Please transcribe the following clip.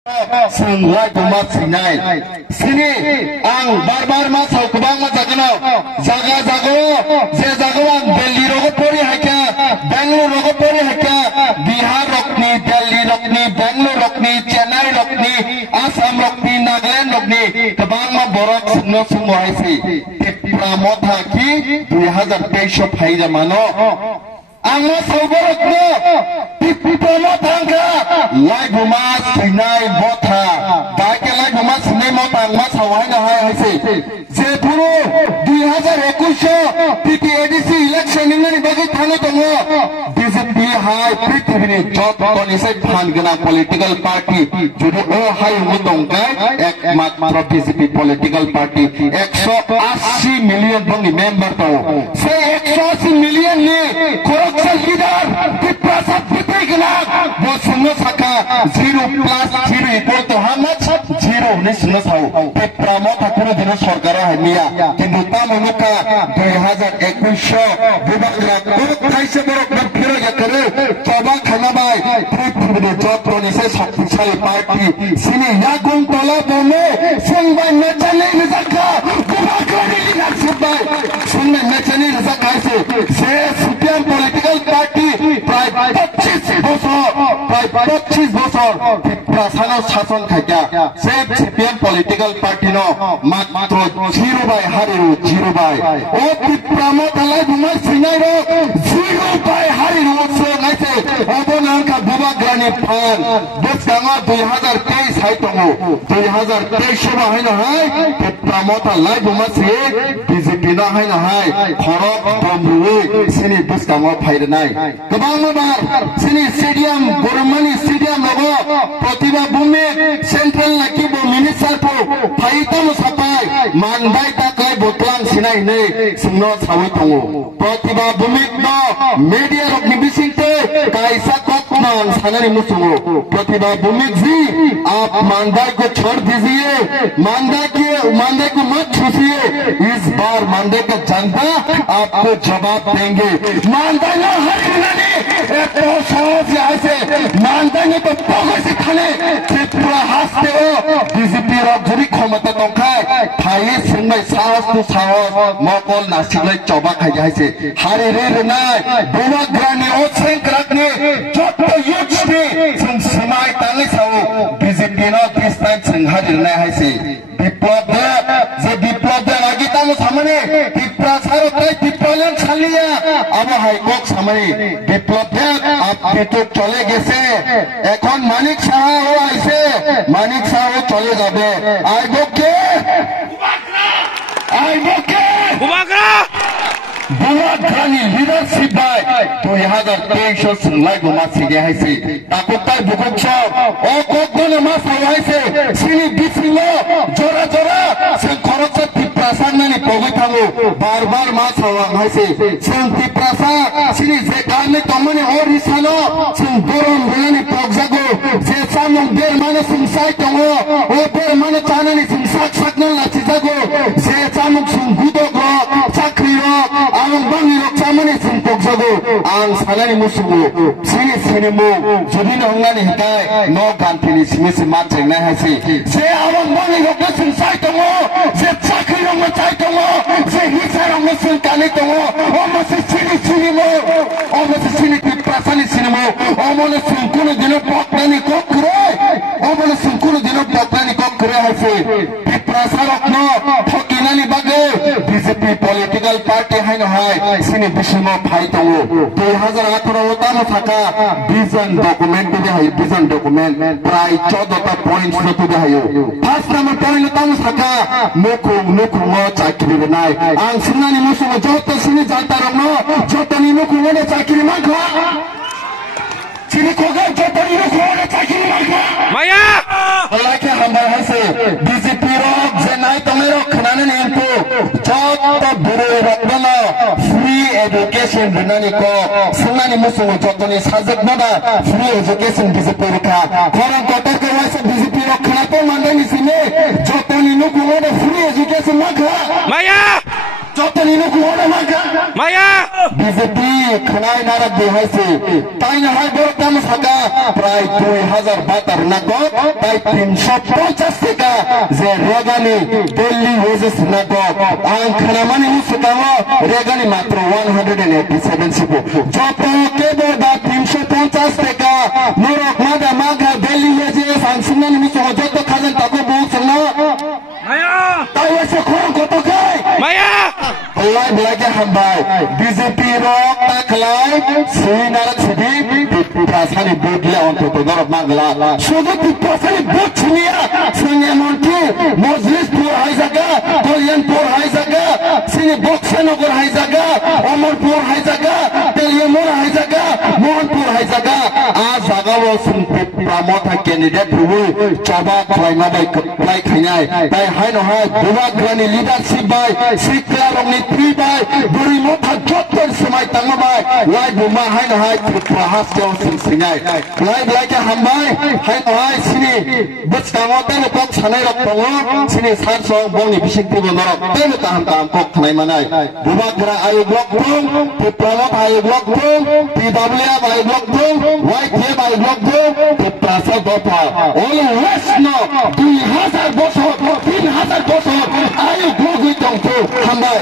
Sungguh umat sinai. Sini, ang barbar mas hukbang mas jagono, jago, je jagoan Delhi rogo pori haka, Bangalore rogo pori haka, Bihar rokni, Delhi rokni, Bangalore rokni, Chennai rokni, Assam rokni, Nagaland rokni, kebang ma borok sungno sungmo haisi. Pramod haki 2023 phaida mano. Ang mas hukborok no, pramod hangka, lai bumas sinai botha, baike lai bumas sinai motang mas hawai na hai haisi. Je puro 2021 PTADC election ningani bagi thane tongo, BJP hai prithibini jotoni sai phan gana political party, jodi o hai mutongkai ekmatra BJP political party 180 million bongi member to. Se 180 million ni corruption leader Prasad Pitigla bosungno saka 0 plus 0 equal to how much? 0 ni sungno sao. Pramod Thakur dino sarkara haimiya kintu tamunuka 2021 bubagra borok thaise borok phiro yakare toba khanabai prithibini jotoni sai shaktishalli party sini yagung tola bome sungbai mechani nizaka bubagra leadership bai sunna mechani nizaka aise se supreme political party প্রায় 25 বছর প্রাসানো শাসন থাকা সে CPM political party ন মাত্র 0 by হারিরু 0 by ও প্রামদ আলাই বুমাই Sinai র 0 by হারিরু say নাইছে অবনাঙ্কা বুবাগ্রানি fun বসগাঙা 2023 high তঙ্গো 2023 সভা high না হাই প্রামদ আলাই বুমাই সে বিজেপি না হাই না হাই খরক বমরুই সিনি বসগাঙা ফাইরে নাই Kebangmabar sini stadium Goromani stadium logo Pratibha Bhumi central laki bo minister po phaitam sapai mandai ta kai botlang sinai nei sungno sawi tongo Pratibha Bhumi no media rok nibisinte kaisa kokman sanani musungo Pratibha Bhumi ji आप mandai को छोड़ दीजिए mandai को मत छूसिए इस बार mandai का जनता आपको जवाब देंगे mandai ना हर तो साहस यहाँ से मानता नहीं तो पगसी थाने त्रिपुरा हास्ते हो बीजेपी रख जुरी क्षमता तो खाए थाई सिंह साहस तो साहस मौकोल नासिले चौबा खाई जाए से हारे रे रनाय बुवा ग्रानी ओ सिंह रखने जो तो युद्ध में सिंह समाय तांगे साओ बीजेपी ना किस टाइम सिंह हारे रनाय है से विप्लव दे लगी तामो सामने विप्रासार ताई विप्लवन खालिया अब हाईकोर्ट सामने विप्लव दे आप तो चले गेसे এখন মানিক সাহা আইছে মানিক সাহা চলে যাবে আইবকে বুবাগ্রানি লিডারশিপ বাই 2023 সুনলাই গুমা সিগে হাইছে তাকুতাই বুকুকছ ও কতনে মাস হাইছে সিনি বিসিলো জোরা সে খরচ প্রাসান্নানি পগৈ থাঙ্গো বারবার মাস হাইছে সিন প্রাসা সিনি যে কারণে তমনে ওর ইসানো সিন গরম বেলানি পগজাগো যে সামন দের মানে সিন সাই তঙ্গো ও দের মানে চানানি সিন সাক সাকনল লাচিজাগো যে সামন সিন গুদো গ্র চাকরি র আং বাংনি র চামনে সিন পগজাগো আং সানানি মুসুগো সিনি সিনেমো যদি নংনানি হিতাই ন গানতিনি সিমিসি মা চেংনাই হাইছে যে আং বাংনি র সিন সাই তঙ্গো যে চাকরি র চাই তঙ্গো যে হিসা র সিন কালি তঙ্গো ও মসি সিনি সিনেমো ও মসি সিনি প্রাসানি সিনেমো ও মনে সিন কোনো দিন পকনানি কক করে ও মনে সিন কোনো দিন পকনানি কক করে হাইছে প্রাসারক ন ফকিনানি বাগে বিজেপি পলিটিক্যাল পার্টি হাইন হাই সিনি বিশিমো ফাই তঙ্গো 2018 তানো থাকা ভিজন ডকুমেন্ট দিবে হাই ভিজন ডকুমেন্ট প্রায় 14টা পয়েন্ট দিবে হাই ফার্স্ট নাম্বার পয়েন্ট তানো থাকা নুকু চাকরি নাই আং সিনানি মুসুম যত সিনি জানতা রং যত নুকু চাকরি মাখা সিনি কোগা যত নুকু চাকরি মাখা মায়া লাইকে হামবার হাসে বিজেপি রক যে নাই তমের খনানে নিনপু যত বড় রকম ফ্রি এডুকেশন রিনানি কো সিনানি মুসুম যতনি সাজক নদা ফ্রি এডুকেশন বিজেপি রকা খরং কটর কে ওয়াসে বিজেপি রক খনাতে মানদানি সিনে যতনি নুকু ফ্রি এডুকেশন মাখা মায়া যত নিনুক ওরে মাগা মায়া বিজেপি খানায় নারাক দেখাইছে তাই না হয় বড় কাম থাকা প্রায় 2072 নগদ তাই 350 টাকা যে রেগানি দিল্লি ওয়েজেস নগদ আং খানা মানে হুসুতাম রেগানি মাত্র 187 সিপো যত কেবল বা 350 টাকা নরক মাদা মাগা দিল্লি ওয়েজেস আং সুনানি মিসো যত খাজেন তাকো বলছেন না মায়া তাই এসে কোন কত খায় মায়া Belai belai hambai BJP rok taklai sinarak sidi prasani budle untuk pedorok magla sudah prasani bud chiniya sini monti mojlis pur hai jaga kolian pur hai jaga sini bokshanogor hai jaga amarpur hai jaga teliamur hai jaga mohanpur hai jaga आज jaga wo sun pramotha candidate hu choba khlaima bai khainai tai hai no hai bubagani leadership bai sikla rongni tri bai buri motha jotor semai tangma bai lai buma hai no hai prahas ke sun singai lai ke hambai hai no hai sini bachkango tai kok chanai rok tongo sini sar so bongni bisikti bonorok tai taham kok khnai manai bubagara ayu blok tung pramot ayu blok tung pwm ayu blok tung YTM ayu blok tung prasa dopa always no 2000 বছর 3000 বছর আয়ু ভোগ হইতাম তো হামবাই